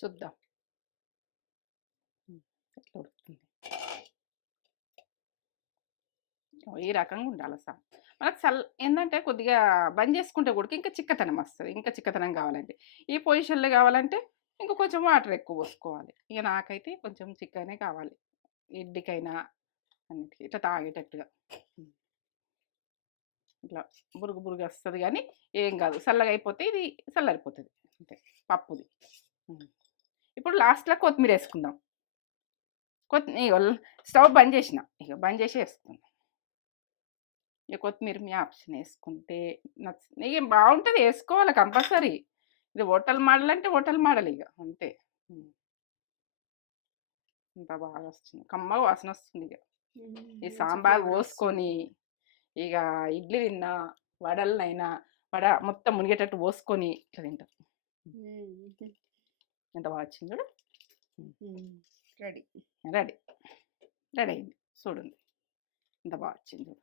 చూద్దాం. ఎట్లా ఉడుకుతుంది. ఈ రకంగా ఉండాలి సార్. మనకు ఏందంటే కొద్దిగా బంద్ చేసుకుంటే కూడా ఇంకా చిక్కదనం వస్తది. ఇంకా చిక్కదనం కావాలంటే. ఈ పొజిషన్‌లో కావాలంటే ఇంక కొంచెం వాటర్ ఎక్కువ పోసుకోవాలి. ఇక నాకైతే కొంచెం చిక్కగానే కావాలి. ఇడ్లీకైనా అన్నిటికి ఇట్లా తాగేటట్టుగా. ఇట్లా బురుగు బురుగు వస్తది గానీ ఏం కాదు. చల్లగా అయిపోతే ఇది చల్లారిపోతది. అంతే పప్పుది. ఇప్పుడు లాస్ట్‌లో కొత్తిమీర వేసుకుందాం. ఇగో స్టవ్ బంద్ చేసిన. ఇక బంద్ చేసి వేసుకుందాం. ఇక కొత్తిమీర మీ ఆప్షన్ వేసుకుంటే ఇక బాగుంటుంది, వేసుకోవాలి కంపల్సరీ. ఇది హోటల్ మోడల్ అంటే హోటల్ మోడల్ ఇక అంతే. ఇంత బాగా వస్తుంది, కమ్మగా వాసన వస్తుంది. ఇక ఈ సాంబార్ పోసుకొని ఇక ఇడ్లీ తిన్నా వడలనైనా వడ మొత్తం మునిగేటట్టు పోసుకొని ఇట్లా తింటాం. ఎంత బాగా వచ్చింది చూడు. రెడీ రెడీ రెడీ అయింది చూడండి, ఎంత బాగా వచ్చింది చూడు.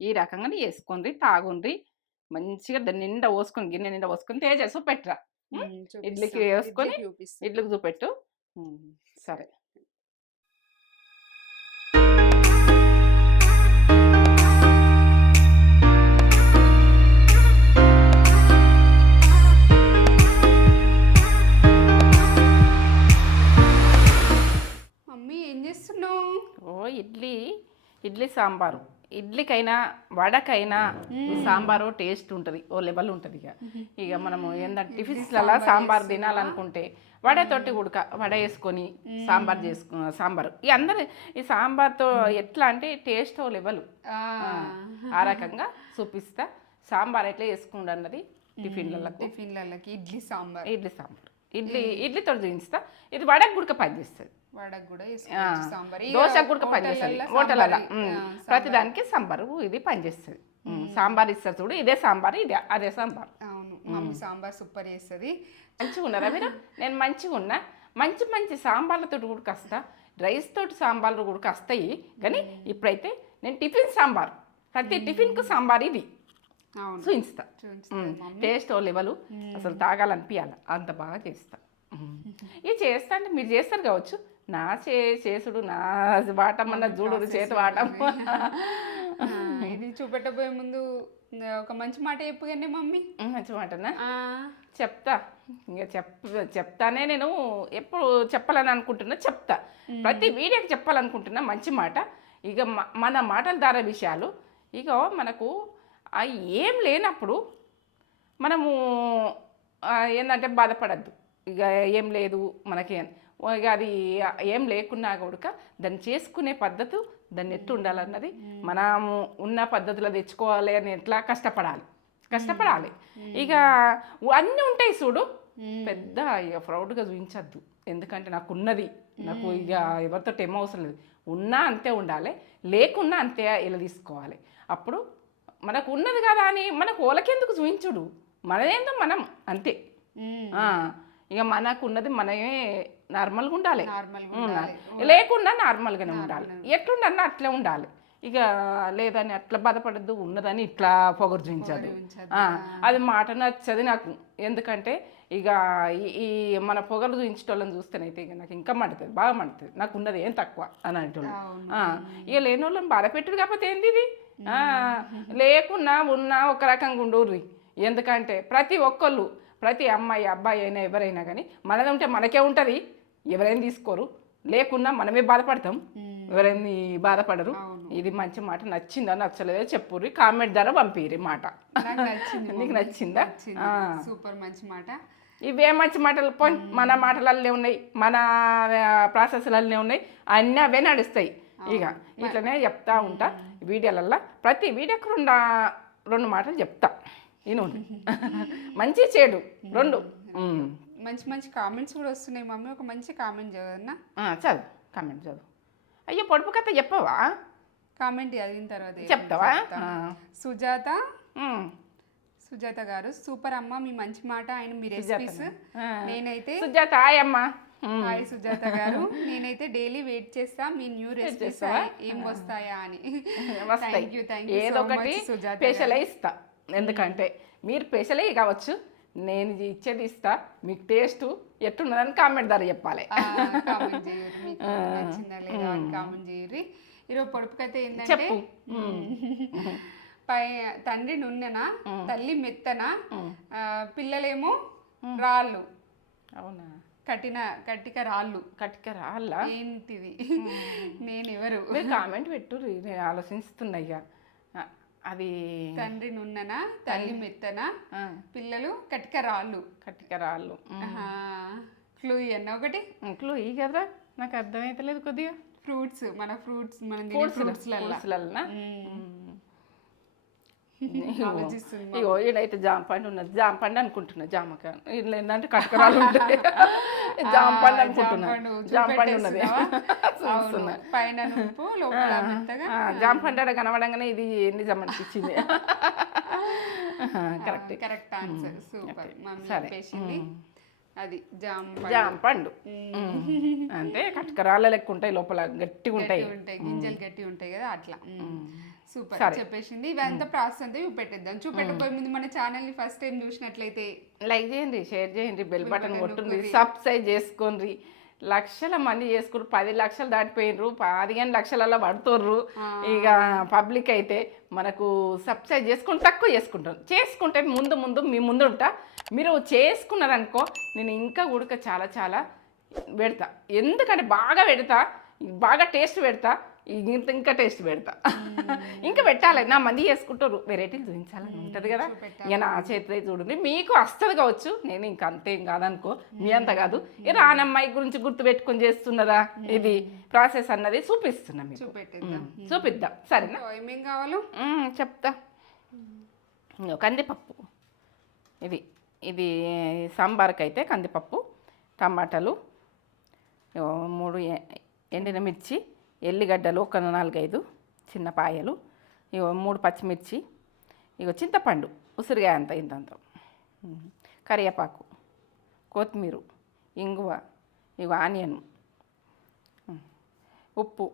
ఈ రకంగానే వేసుకొని తాగుండ్రి మంచిగా దాన్ని నిండా పోసుకొని గిన్నె నిండా పోసుకొని తేజస్సు పెట్టరా. ఇడ్లీకి వేసుకొని ఇడ్లీకి చూపెట్టు. సరే. మమ్మీ ఏం చేస్తున్నావు? ఇడ్లీ సాంబారు. ఇడ్లీకైనా వడకైనా సాంబారు టేస్ట్ ఉంటుంది, ఓ లెవెల్ ఉంటుంది. ఇక మనము ఏంటంటే టిఫిన్స్లలో సాంబార్ తినాలనుకుంటే వడతోటి వడ వేసుకొని సాంబారు ఇక అందరు ఈ సాంబార్తో ఎట్లా అంటే టేస్ట్ ఓ లెవెల్. ఆ రకంగా చూపిస్తా సాంబార్ ఎట్లా వేసుకుండు అన్నది. టిఫిన్లకి ఇడ్లీ సాంబార్ ఇడ్లీతో చూపిస్తా. ఇది వడకు గుడక పనిచేస్తుంది, దోశ గుడక పనిచేస్తుంది. హోటల్లో ప్రతిదానికి సాంబారు ఇది పనిచేస్తుంది. సాంబార్ ఇస్తారు చూడు, ఇదే సాంబార్, అదే సాంబార్. అవును, మమ్మీ సాంబార్ సూపర్ చేస్తుంది. మంచిగా ఉన్నారా మీరు? నేను మంచిగా ఉన్నా. మంచి మంచి సాంబార్లతో కూడా వస్తా, రైస్ తోటి సాంబార్లు కూడా వస్తాయి. కానీ ఇప్పుడైతే నేను టిఫిన్ సాంబార్, ప్రతి టిఫిన్కు సాంబార్ ఇది చూపిస్తా. టేస్ట్ ఓ లెవెల్, అసలు తాగాలనిపించాలి, అంత బాగా చేస్తా. ఇది చేస్తా అంటే మీరు చేస్తారు కావచ్చు, నా చేసుడు నా వాటం చూడు చేతి వాటం. ఇది చూపెట్టబోయే ముందు ఒక మంచి మాట చెప్పగానే మమ్మీ. మంచి మాటనా చెప్తా. ఇంకా చెప్తానే నేను ఎప్పుడు చెప్పాలని అనుకుంటున్నా, చెప్తా. ప్రతి వీడియోకి చెప్పాలనుకుంటున్నా మంచి మాట. ఇక మన మాటల ద్వారా విషయాలు ఇక మనకు ఏం లేనప్పుడు మనము ఏంటంటే బాధపడద్దు. ఇక ఏం లేదు మనకి, ఇక అది ఏం లేకున్నా కూడా దాన్ని చేసుకునే పద్ధతి, దాన్ని ఎట్టు ఉండాలన్నది మనము ఉన్న పద్ధతిలో తెచ్చుకోవాలి అని ఎట్లా కష్టపడాలి. ఇక అన్నీ ఉంటాయి చూడు, పెద్ద ఇక ప్రౌడ్గా చూపించద్దు. ఎందుకంటే నాకున్నది, నాకు ఇక ఎవరితో ఏమో అవసరం లేదు. ఉన్నా అంతే ఉండాలి, లేకున్నా అంతే ఇలా తీసుకోవాలి. అప్పుడు మనకు ఉన్నది కదా అని మనకు ఓలకెందుకు చూపించుడు, మనదేందో మనం అంతే. ఇక మనకు ఉన్నది మనమే నార్మల్గా ఉండాలి, లేకుండా నార్మల్గానే ఉండాలి. ఎట్లుండన్నా అట్లా ఉండాలి. ఇక లేదని అట్లా బాధపడద్దు, ఉన్నదని ఇట్లా పొగరు చూపించాలి. అది మాట నచ్చది నాకు. ఎందుకంటే ఇక ఈ మన పొగరు చూపించేటోళ్ళని చూస్తేనైతే ఇక నాకు ఇంకా మండుతుంది, బాగా మండుతుంది. నాకు ఉన్నది ఏం తక్కువ అని అంటోళ్ళు. ఇక లేని వాళ్ళని బాధ పెట్టుడు కాకపోతే ఏంది ఇది. లేకున్నా ఉన్నా ఒక రకంగా ఉండూర్రి. ఎందుకంటే ప్రతి ఒక్కళ్ళు, ప్రతి అమ్మాయి అబ్బాయి అయినా ఎవరైనా కానీ మనది ఉంటే మనకే ఉంటుంది, ఎవరైనా తీసుకోరు. లేకున్నా మనమే బాధపడతాం, ఎవరైనా బాధపడరు. ఇది మంచి మాట. నచ్చిందా నచ్చలేదో చెప్పుర్రి, కామెంట్ ద్వారా పంపిరి మాట. నీకు నచ్చిందా? సూపర్ మంచి మాట. ఇవే మంచి మాటలు మన మాటలల్లే ఉన్నాయి, మన ప్రాసెస్లల్లే ఉన్నాయి, అన్నీ అవే నడుస్తాయి. ఇక ఇట్లనే చెప్తా ఉంటా వీడియోలల్లో. ప్రతి వీడియోకి రెండు మాటలు చెప్తా. నేను మంచి చెడు రెండు. మంచి మంచి కామెంట్స్ కూడా వస్తున్నాయి మమ్మీ. ఒక మంచి కామెంట్ చదవన్నా? చదువు, కామెంట్ చదువు. అయ్యో పొడుపు కథ చెప్పవా? కామెంట్ చదివిన తర్వాత చెప్తావా? సుజాత గారు, సూపర్ అమ్మ, మీ మంచి మాట ఆయన మీ రెసిపీస్. నేనైతే సుజాత హాయ్ అమ్మ. హాయ్ సుజాత గారు, నేనైతే డైలీ వెయిట్ చేస్తా మీ న్యూ రెసిపీస్ ఏం వస్తాయా అని. ఏదో ఒకటి స్పెషల్ ఇస్తా. ఎందుకంటే మీరు స్పెషలే కావచ్చు, నేను ఇచ్చేది ఇస్తా, మీకు టేస్ట్ ఎట్టున్నదని కామెంట్ ధర చెప్పాలి. కామెంట్ చేయరు మీకు నచ్చిందా లేదా అని కామెంట్ చేయరు. ఈరోజు పొడుపుకైతే ఏంటంటే చెప్పు. తండ్రి నున్నెనా, తల్లి మెత్తనా, పిల్లలేమో రాళ్ళు. అవునా? కట్టిక రాళ్ళు. కటిక రాళ్ళ ఏంటిది? నేను ఎవరు? కామెంట్ పెట్టు, నేను ఆలోచిస్తున్నా. ఇక అది తండ్రి నున్ననా, తల్లి మెత్తనా, పిల్లలు కటిక రాళ్ళు. కటిక రాళ్ళు. క్లూ ఇవన్న ఒకటి. క్లూ ఈ కదరా, నాకు అర్థమైతలేదు కొద్దిగా. ఫ్రూట్స్, మన ఫ్రూట్స్, మనం ఫ్రూట్స్లన్నా. ఆలోచిస్తుంది. ఇగో ఈడైతే జాంపండు ఉన్నది, జాంపండు అనుకుంటున్నా. జామకాయ ఇట్లా ఏంటంటే కటకరాలు ఉంటాయి. జాంపండు అనుకుంటున్నా. జాంపండు ఉన్నది చూస్తున్నా. పైన నుప్పు, లోపల మెత్తగా. జాంపండు ఆడ కనబడంగానే ఇది నిజం అనిపించింది. Correct correct answer. Super. Mummy చెప్పేసింది అది జాంపండు. అంటే కటకరాల లెక్క ఉంటాయి, లోపల గట్టిగా ఉంటాయి, గింజలు గట్టి ఉంటాయి కదా, అట్లా. సూపర్ చెప్పేసింది. ఇవంతా ప్రాసెస్ అంతా చూపెట్టేద్దాం. చూపెట్టబోయే ముందు మన ఛానల్ ని ఫస్ట్ టైం చూసినట్లయితే లైక్ చేయండి, షేర్ చేయండి, బెల్ బటన్ కొట్టుండి, సబ్స్క్రైబ్ చేసుకోండి. లక్షల మంది చేసుకుర్రు, 10 లక్షలు దాటిపోయినరు, 15 లక్షలలో పడుతుర్రు. ఇక పబ్లిక్ అయితే మనకు సబ్స్క్రైబ్ చేసుకుని తక్కువ చేసుకుంటే ముందు మీ ముందు ఉంటా. మీరు చేసుకున్నారనుకో నేను ఇంకా ఉడక చాలా చాలా పెడతా. ఎందుకంటే బాగా పెడతా, బాగా టేస్ట్ పెడతా, ఇంకా టేస్ట్ పెడతా. ఇంకా పెట్టాలి, నా మంది చేసుకుంటారు, వెరైటీలు చూపించాలని ఉంటుంది కదా. ఇక నా చేతిలో చూడండి, మీకు వస్తుంది కావచ్చు, నేను ఇంకా అంతేం కాదనుకో, మీ అంత కాదు. ఈ రానమ్మాయి గురించి గుర్తు పెట్టుకొని చేస్తున్నారా, ఇది ప్రాసెస్ అన్నది చూపిస్తున్నా మీకు. చూపిద్దాం సరేనా? ఏమేం కావాలో చెప్తా. కందిపప్పు, ఇది సాంబార్కి అయితే కందిపప్పు, టమాటాలు, 3 ఎండిన మిర్చి, ఎల్లిగడ్డలు ఒక 4-5 చిన్న పాయలు, 3 పచ్చిమిర్చి, చింతపండు ఉసిరిగాయ అంత ఇంతంత, కరివేపాకు, కొత్తిమీర, ఇంగువ, ఆనియన్, ఉప్పు,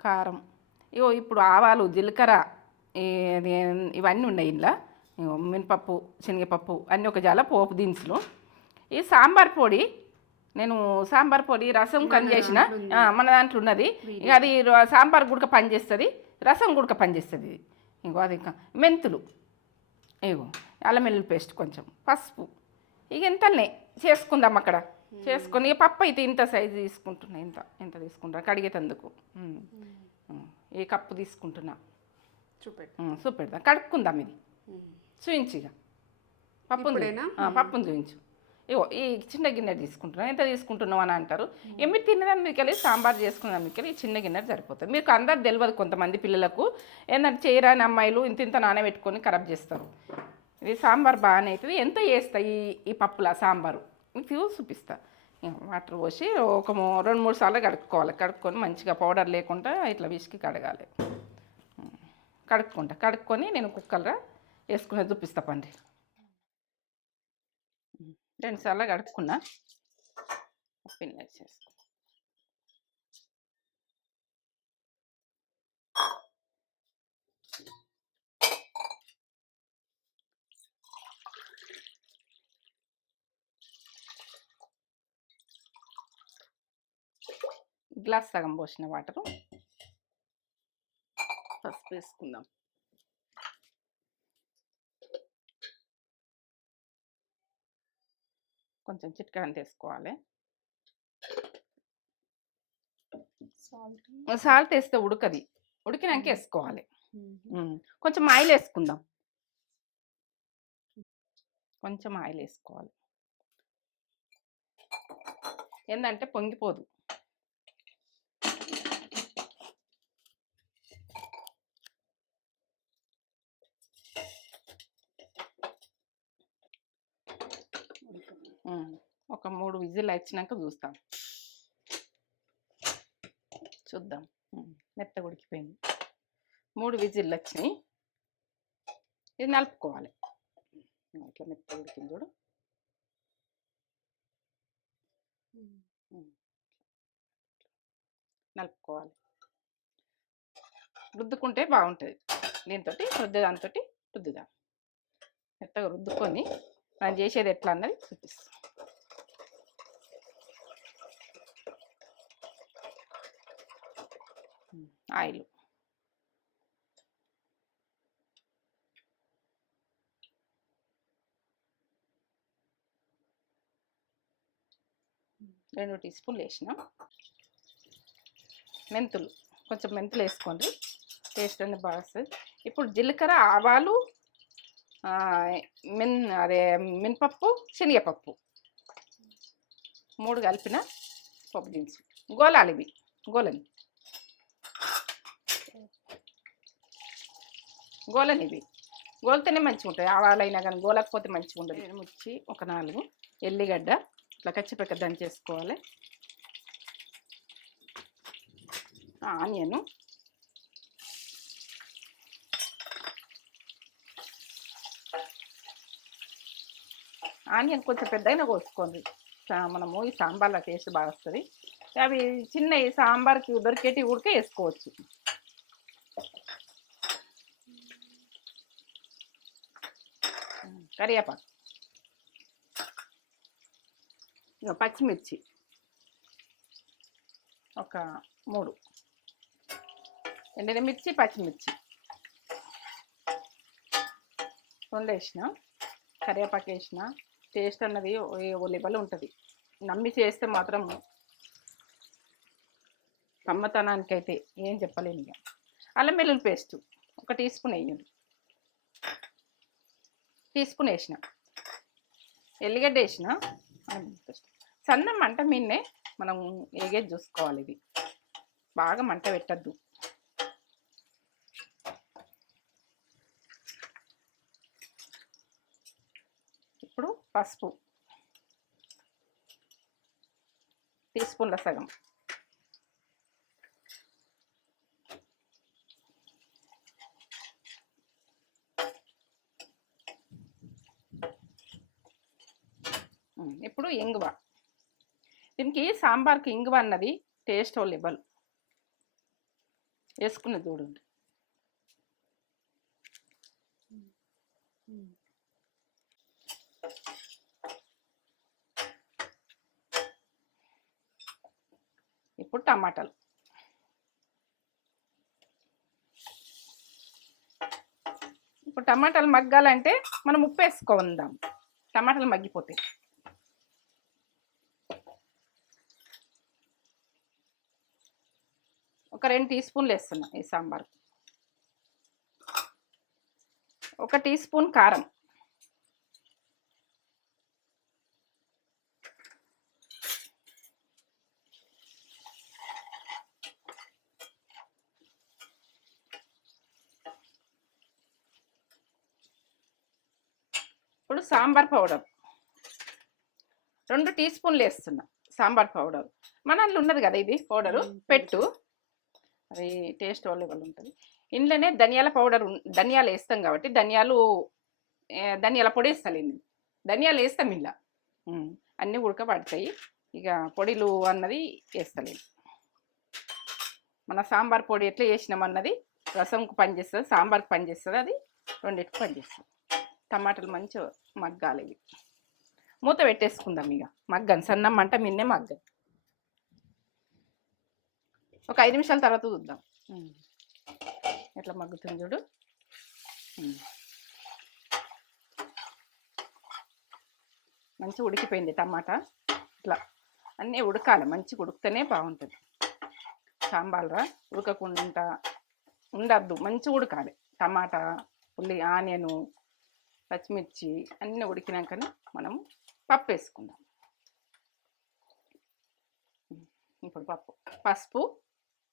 కారం, ఇప్పుడు ఆవాలు, జీలకర్ర ఇవన్నీ ఉన్నాయి ఇంట్లో. మినపప్పు, శనగపప్పు అన్నీ ఒక జాల పోపు దినుసులు. ఈ సాంబార్ పొడి, నేను సాంబార్ పొడి రసం కని చేసిన మన దాంట్లో ఉన్నది. ఇక అది సాంబార్ గుడక పనిచేస్తుంది, రసం గుడక పనిచేస్తుంది. అది మెంతులు, అల్లం వెల్లుల్లి పేస్ట్, కొంచెం పసుపు. ఇక ఇంతనే చేసుకుందాం అక్కడ. చేసుకొని పప్పు అయితే ఇంత సైజు తీసుకుంటున్నా. ఇంత తీసుకుంటా కడిగేటందుకు. ఈ కప్పు తీసుకుంటున్నా. చూపెడతా, కడుక్కుందాం. ఇది చూయించు, ఇక పప్పును చూయించు. ఈ చిన్న గిన్నె తీసుకుంటున్నాను. ఎంత తీసుకుంటున్నావు అని అంటారు. మీరు తినేదాన్ని మీకు వెళ్ళి సాంబార్ చేసుకున్నాను మీకు వెళ్ళి చిన్న గిన్నె సరిపోతుంది. మీకు అందరు తెలియదు, కొంతమంది పిల్లలకు ఏంటంటే చేయరాని అమ్మాయిలు ఇంత నానబెట్టుకొని ఖరాబ్ చేస్తారు. ఇది సాంబార్ బాగానే అవుతుంది. ఎంత చేస్తాయి ఈ పప్పుల సాంబారు మీకు చూపిస్తా. వాటర్ పోసి ఒక 2-3 సార్లు కడుక్కోవాలి. కడుక్కొని మంచిగా పౌడర్ లేకుండా ఇట్లా విసికి కడగాలి. కడుక్కొని నేను కుక్కర్లో వేసుకునేది చూపిస్తా. పండి 2 సార్లు కడుక్కున్నా. పిల్లలు చేసుకో గ్లాస్ సగం పోసిన వాటరు, పసుపు వేసుకుందాం. కొంచెం చిట్కాయంత వేసుకోవాలి. సాల్ట్ వేస్తే ఉడకది, ఉడికినాక వేసుకోవాలి. కొంచెం ఆయిల్ వేసుకుందాం. కొంచెం ఆయిల్ వేసుకోవాలి, ఏంటంటే పొంగిపోదు. ఒక 3 విజిల్ వచ్చినాక చూద్దాం. మెత్తగా ఉడికిపోయింది. 3 విజిల్లు వచ్చినాయి. ఇది నలుపుకోవాలి. ఇట్లా మెత్తగా ఉడికింది చూడు. నలుపుకోవాలి. రుద్దుకుంటే బాగుంటుంది. దీంతో దాంతో రుద్దుదాం. మెత్తగా రుద్దుకొని మనం చేసేది ఎట్లా అన్నది చూపిస్తాం. ఆయిల్ రెండు టీ స్పూన్లు వేసిన. మెంతులు కొంచెం మెంతులు వేసుకోండి, టేస్ట్ అనేది బాగా వస్తుంది. ఇప్పుడు జీలకర్ర, ఆవాలు, అదే మినపప్పు, శనగపప్పు 3 కలిపిన పప్పు దినుసులు. గోలాలి ఇవి, గోలని ఇవి గోలితేనే మంచిగా ఉంటుంది. ఆవాలైనా కానీ గోలకపోతే మంచిగా ఉండదు. ఎండుమిర్చి ఒక 4, ఎల్లిగడ్డ ఇట్లా కచ్చిపెక్క దంచేసుకోవాలి. ఆనియను, ఆనియన్ కొంచెం పెద్దగా కోసుకోండి, మనము ఈ సాంబార్లో టేస్ట్ బాగా వస్తుంది. అవి చిన్న సాంబార్కి దొరికేటి ఉడికే వేసుకోవచ్చు. కరివేపాకు, పచ్చిమిర్చి ఒక 3, ఎండిమిర్చి, పచ్చిమిర్చి 2 వేసిన. కరివేపాకు వేసిన. టేస్ట్ అన్నది ఓ లెవెల్ ఉంటుంది. నమ్మి చేస్తే మాత్రం కమ్మతనానికి అయితే ఏం చెప్పలేను. ఇక అల్లం వెల్లుల్లి పేస్ట్ 1 టీ స్పూన్ వేయండి. టీ స్పూన్ వేసిన. ఎల్లిగడ్డ వేసిన. సన్న మంట మీదనే మనం ఏగేది చూసుకోవాలి. ఇది బాగా మంట పెట్టద్దు. ఇప్పుడు పసుపు టీ స్పూన్ల సగం. ఇప్పుడు ఇంగువ. దీనికి సాంబార్కి ఇంగువ అన్నది టేస్ట్ లెవెల్. వేసుకుని చూడండి. ఇప్పుడు టమాటాలు. ఇప్పుడు టమాటాలు మగ్గాలంటే మనం ఉప్పు వేసుకుందాం, టమాటాలు మగ్గిపోతాయి. ఒక 2 టీ స్పూన్లు వేస్తున్నా ఈ సాంబార్. 1 టీ స్పూన్ కారం. ఇప్పుడు సాంబార్ పౌడర్ 2 టీ స్పూన్లు వేస్తున్నా. సాంబార్ పౌడర్ మన అందులో ఉన్నది కదా, ఇది పౌడరు పెట్టు, అది టేస్ట్ లెవెల్ ఉంటుంది. ఇంట్లోనే ధనియాల పౌడర్, ధనియాలు వేస్తాం కాబట్టి ధనియాల పొడి వేస్తలేండి. ధనియాలు వేస్తాం ఇలా, అన్నీ ఉడకబడతాయి. ఇక పొడిలు అన్నది వేస్తలేదు. మన సాంబార్ పొడి ఎట్లా చేసినామన్నది రసంకు పనిచేస్తుంది, సాంబార్కి పనిచేస్తుంది, అది రెండింటికి పనిచేస్తుంది. టమాటాలు మంచిగా మగ్గాలి. ఇవి మూత పెట్టేసుకుందాం. ఇక మగ్గని సన్నం మంట మిన్నే మగ్గని. ఒక 5 నిమిషాల తర్వాత చూద్దాం ఎట్లా మగ్గుతుంది చూడు. మంచిగా ఉడికిపోయింది టమాటా. ఇట్లా అన్నీ ఉడకాలి, మంచిగా ఉడికితేనే బాగుంటుంది. సాంబార్రా ఉడకకుండా ఉండద్దు, మంచిగా ఉడకాలి. టమాటా, ఆనియను, పచ్చిమిర్చి అన్నీ ఉడికినాకనే మనం పప్పు వేసుకుందాం. ఇప్పుడు పసుపు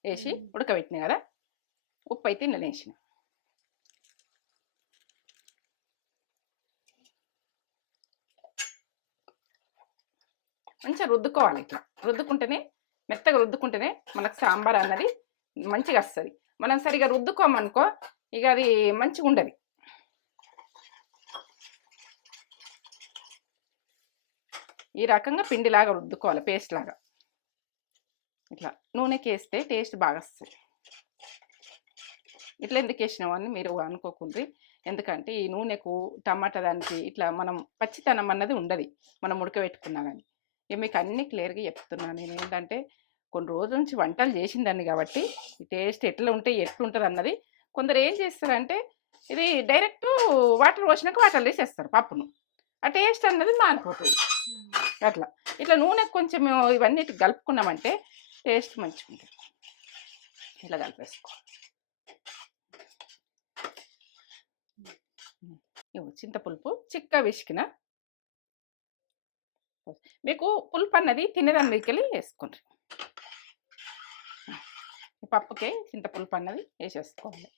వేసి ఉడకబెట్టినా కదా, ఉప్పు అయితే నేను వేసిన. మంచిగా రుద్దుకోవాలి. ఇట్లా రుద్దుకుంటేనే, మెత్తగా రుద్దుకుంటేనే మనకు సాంబార్ అన్నది మంచిగా వస్తుంది. మనం సరిగా రుద్దుకోమనుకో ఇక అది మంచిగా ఉండదు. ఈ రకంగా పిండిలాగా రుద్దుకోవాలి, పేస్ట్ లాగా. ఇట్లా నూనెకి వేస్తే టేస్ట్ బాగా వస్తుంది. ఇట్లా ఎందుకు వేసినావు అని మీరు అనుకోకుండ్రి. ఎందుకంటే ఈ నూనెకు టమాటా దానికి ఇట్లా మనం పచ్చితనం అన్నది ఉండదు మనం ఉడకబెట్టుకున్నా కానీ. ఇక మీకు అన్నీ క్లియర్గా చెప్తున్నాను నేను. ఏంటంటే కొన్ని రోజుల నుంచి వంటలు చేసిందాన్ని కాబట్టి ఈ టేస్ట్ ఎట్లా ఉంటే ఎట్లుంటుంది అన్నది. కొందరు ఏం చేస్తారంటే ఇది డైరెక్ట్ వాటర్ పోసినాక వాటర్ వేసేస్తారు పప్పును, ఆ టేస్ట్ అన్నది మారిపోతుంది. అట్లా ఇట్లా నూనె కొంచెం ఇవన్నీ కలుపుకున్నామంటే టేస్ట్ మంచిగా ఉంటుంది. ఇలా కలిపేసుకో. చింతపులుపు చిక్క విసికిన, మీకు పులుపు అన్నది తినేదానికి వెళ్ళి వేసుకోండి. పప్పుకే చింతపులుపు అన్నది వేసేసుకోవాలి.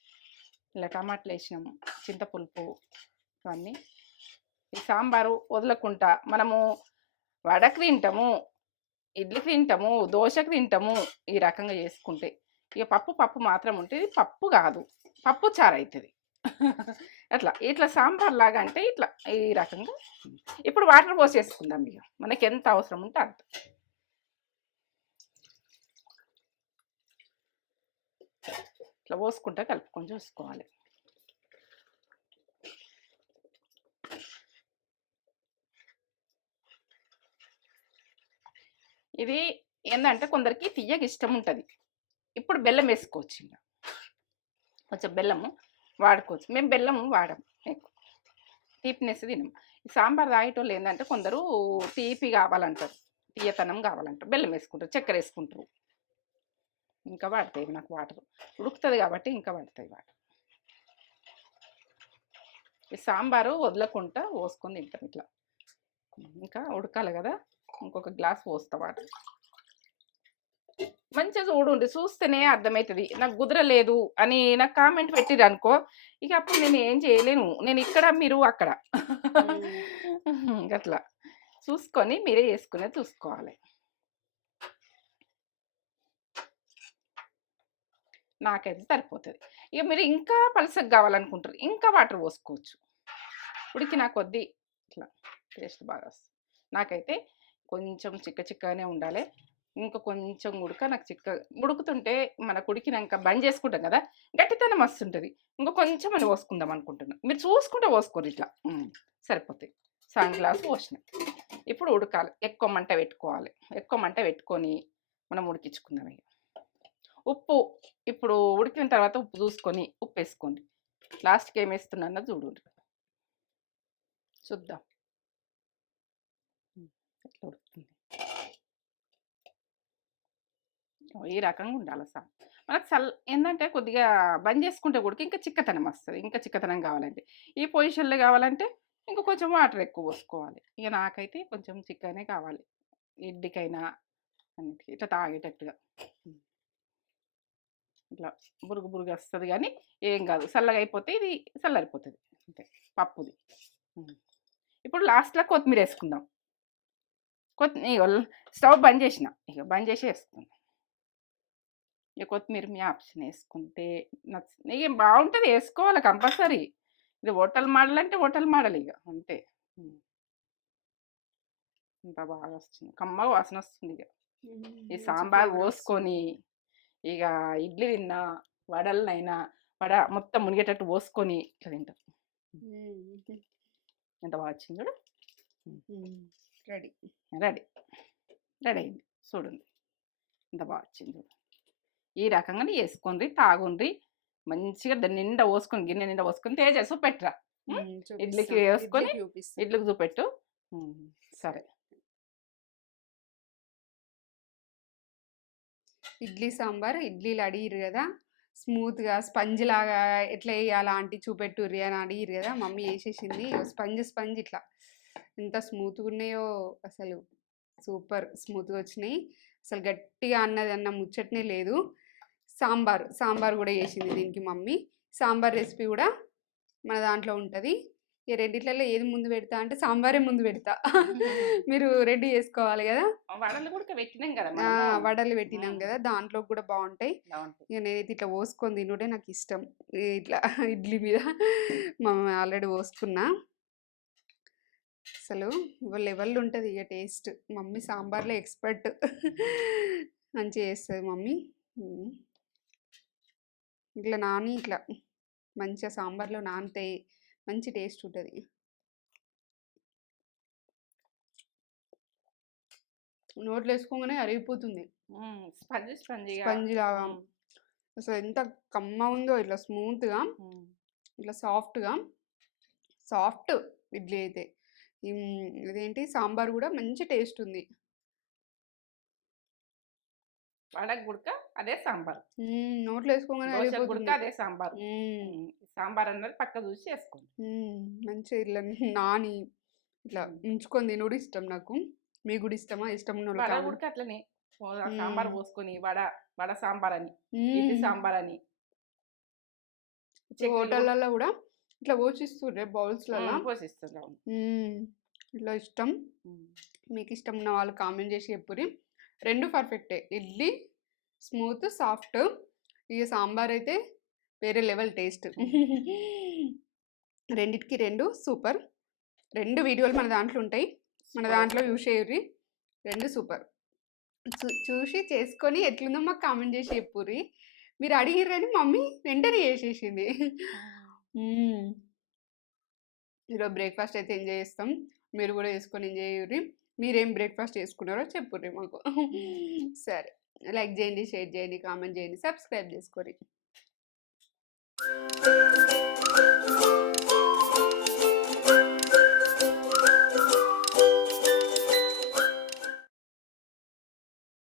ఇలా టమాటాలు వేసినాము, చింతపులుపు ఇవన్నీ. ఈ సాంబారు వదలకుండా మనము వడకు తింటాము, ఇడ్లీకి తింటాము, దోశకు తింటాము, ఈ రకంగా చేసుకుంటే. ఇక పప్పు మాత్రం ఉంటుంది, పప్పు కాదు పప్పు చారు అవుతుంది. అట్లా ఇట్లా సాంబార్ లాగా అంటే ఇట్లా ఈ రకంగా. ఇప్పుడు వాటర్ పోసేసుకుందాం, ఇక మనకి ఎంత అవసరం ఉంటే అంత. ఇట్లా పోసుకుంటే కలుపుకొని చూసుకోవాలి. ఇది ఏంటంటే కొందరికి తీయగా ఇష్టం ఉంటుంది. ఇప్పుడు బెల్లం వేసుకోవచ్చు, ఇంకా కొంచెం బెల్లము వాడుకోవచ్చు. మేము బెల్లము వాడము, ఎక్కువ తీపినెస్ తినము. ఈ సాంబార్ తాగేటోళ్ళు ఏంటంటే కొందరు తీపి కావాలంటారు, తీయతనం కావాలంటారు, బెల్లం వేసుకుంటారు, చక్కెర వేసుకుంటారు. ఇంకా పడతాయి నాకు వాటర్, ఉడుకుతుంది కాబట్టి ఇంకా పడతాయి వాటర్. ఈ సాంబారు వదలకుండా పోసుకొని తింటాం ఇట్లా. ఇంకా ఉడకాలి కదా, ఇంకొక గ్లాస్ పోస్తా వాటర్. మంచిగా చూడండి, చూస్తేనే అర్థమవుతుంది. నాకు కుదరలేదు అని నాకు కామెంట్ పెట్టిరు అనుకో, ఇక అప్పుడు నేను ఏం చేయలేను. నేను ఇక్కడ, మీరు అక్కడ. అట్లా చూసుకొని మీరే చేసుకునే చూసుకోవాలి. నాకైతే సరిపోతుంది. ఇక మీరు ఇంకా పలసగా కావాలనుకుంటారు, ఇంకా వాటర్ పోసుకోవచ్చు. ఉడికినా కొద్దీ ఇట్లా టేస్ట్ బాగా వస్తుంది. నాకైతే కొంచెం చిక్కగానే ఉండాలి. ఇంకా కొంచెం ఉడక నాకు ఉడుకుతుంటే మనకు ఉడికినాక బంద్ చేసుకుంటాం కదా, గట్టితనం వస్తుంటుంది. ఇంకా కొంచెం అని పోసుకుందాం అనుకుంటున్నాను. మీరు చూసుకుంటే పోసుకోరు, ఇట్లా సరిపోతాయి. సగం గ్లాసు పోసిన. ఇప్పుడు ఉడకాలి, ఎక్కువ మంట పెట్టుకోవాలి. ఎక్కువ మంట పెట్టుకొని మనం ఉడికించుకుందాం. ఇక ఉప్పు ఇప్పుడు ఉడికిన తర్వాత ఉప్పు చూసుకొని ఉప్పు వేసుకోండి. లాస్ట్కి ఏం వేస్తున్నా చూడండి, చూద్దాం ఎట్లా ఉడుకుతుంది. ఈ రకంగా ఉండాలి సార్. మనకు ఏంటంటే కొద్దిగా బంద్ చేసుకుంటే కూడా ఇంకా చిక్కతనం వస్తుంది. ఇంకా చిక్కతనం కావాలంటే ఈ పొజిషన్లో కావాలంటే ఇంకా కొంచెం వాటర్ ఎక్కువ పోసుకోవాలి. ఇక నాకైతే కొంచెం చిక్కగానే కావాలి, ఇడ్లీకైనా అన్నిటికీ ఇట్లా తాగేటట్టుగా. ఇట్లా బురుగు బురుగు వస్తుంది కానీ ఏం కాదు, చల్లగా అయిపోతే ఇది చల్లరిపోతుంది అంతే పప్పుది. ఇప్పుడు లాస్ట్లో కొత్తిమీర వేసుకుందాం. స్టవ్ బంద్ చేసిన, ఇక బంద్ చేసి వేసుకుందాం. ఇక కొత్తిమీర మీ ఆప్షన్, వేసుకుంటే ఇక బాగుంటుంది, వేసుకోవాలి కంపల్సరీ. ఇది హోటల్ మోడల్ అంటే హోటల్ మోడల్ ఇక అంతే. ఇంత బాగా వస్తుంది, కమ్మగా వాసన వస్తుంది. ఇక ఈ సాంబార్ పోసుకొని ఇక ఇడ్లీ తిన్నా, వడలనైనా వడ మొత్తం మునిగేటట్టు పోసుకొని ఇట్లా తింటాం. ఎంత బాగా వచ్చింది చూడు. రెడీ రెడీ రెడీ అయింది చూడండి, ఎంత బాగా వచ్చింది చూడు. ఈ రకంగానే వేసుకోండి, తాగుండ్రి మంచిగా. దాన్ని నిండా పోసుకొని, గిన్నె నిండా పోసుకొని తేజ చూపెట్టరా, ఇడ్లీకి వేసుకొని ఇడ్లీకి చూపెట్టు. సరే, ఇడ్లీ సాంబార్. ఇడ్లీలు అడిగిరు కదా, స్మూత్గా స్పంజ్ లాగా ఎట్లా వేయాలా ఆంటీ చూపెట్టుర్రి అని అడిగిరు కదా, మమ్మీ వేసేసింది. స్పంజ్ ఇట్లా ఎంత స్మూత్గా ఉన్నాయో, అసలు సూపర్ స్మూత్గా వచ్చినాయి. అసలు గట్టిగా అన్న ముచ్చటనే లేదు. సాంబార్ కూడా చేసింది దీనికి మమ్మీ. సాంబార్ రెసిపీ కూడా మన దాంట్లో ఉంటుంది. ఈ రెండిట్లలో ఏది ముందు పెడతా అంటే సాంబారే ముందు పెడతా. మీరు రెడీ చేసుకోవాలి కదా. వడలు కూడా పెట్టినాం కదా, వడలు పెట్టినాం కదా, దాంట్లో కూడా బాగుంటాయి. ఇక నేనైతే ఇట్లా పోసుకొని తినుడే నాకు ఇష్టం. ఇట్లా ఇడ్లీ మీద మమ్మీ ఆల్రెడీ పోసుకున్నా. అసలు లెవెల్ ఉంటుంది ఇక టేస్ట్. మమ్మీ సాంబార్లో ఎక్స్పర్ట్, మంచిగా చేస్తుంది మమ్మీ. ఇట్లా నాని ఇట్లా మంచిగా సాంబార్లో నానితే మంచి టేస్ట్ ఉంటుంది. నోట్లో వేసుకోగానే అరిగిపోతుంది స్పంజీ స్పంజీగా. స్పంజ్ లాగా. అసలు ఎంత కమ్మ ఉందో, ఇట్లా స్మూత్గా, ఇట్లా సాఫ్ట్గా, సాఫ్ట్ ఇడ్లీ అయితే. ఇదేంటి సాంబార్ కూడా మంచి టేస్ట్ ఉంది. వడకు గుడక అదే సాంబార్, నోట్లో వేసుకోగానే దోశ గుడక అరిగిపోతుంది. అదే సాంబార్. సాంబార్ అన్నది పక్క చూసి చేసుకోండి. మంచిగా ఇట్లా నాని ఇట్లా ఉంచుకొని తినుడు ఇష్టం నాకు. మీకు కూడా ఇష్టమా? ఇష్టం ఉన్న వడ వాళ్ళు గుడక అట్లనే సాంబార్ పోసుకొని వడ వడ సాంబార్ అని, ఇడ్లీ సాంబార్ అని. హోటళ్ళల్లో కూడా ఇట్లా పోషిస్తుండే బౌల్స్లలో పోషిస్తున్నాం. ఇట్లా ఇష్టం. మీకు ఇష్టం ఉన్న వాళ్ళు కామెంట్ చేసి చెప్పురి. రెండు పర్ఫెక్టే, ఇడ్లీ స్మూత్ సాఫ్ట్, ఇక సాంబార్ అయితే వేరే లెవెల్ టేస్ట్. రెండిటికి రెండు సూపర్. రెండు వీడియోలు మన దాంట్లో ఉంటాయి, మన దాంట్లో యూస్ చేయర్రి. రెండు సూపర్. చూసి చేసుకొని ఎట్లుందో మాకు కామెంట్ చేసి చెప్పుర్రి. మీరు అడిగిర్రని మమ్మీ వెంటనే చేసేసింది. ఈరోజు బ్రేక్ఫాస్ట్ అయితే ఎంజాయ్ చేస్తాం, మీరు కూడా చేసుకొని ఎంజాయ్ చేయర్రి. మీరేం బ్రేక్ఫాస్ట్ చేసుకున్నారో చెప్పుర్రి మాకు. సరే, లైక్ చేయండి, షేర్ చేయండి, కామెంట్ చేయండి, సబ్స్క్రైబ్ చేసుకోండి.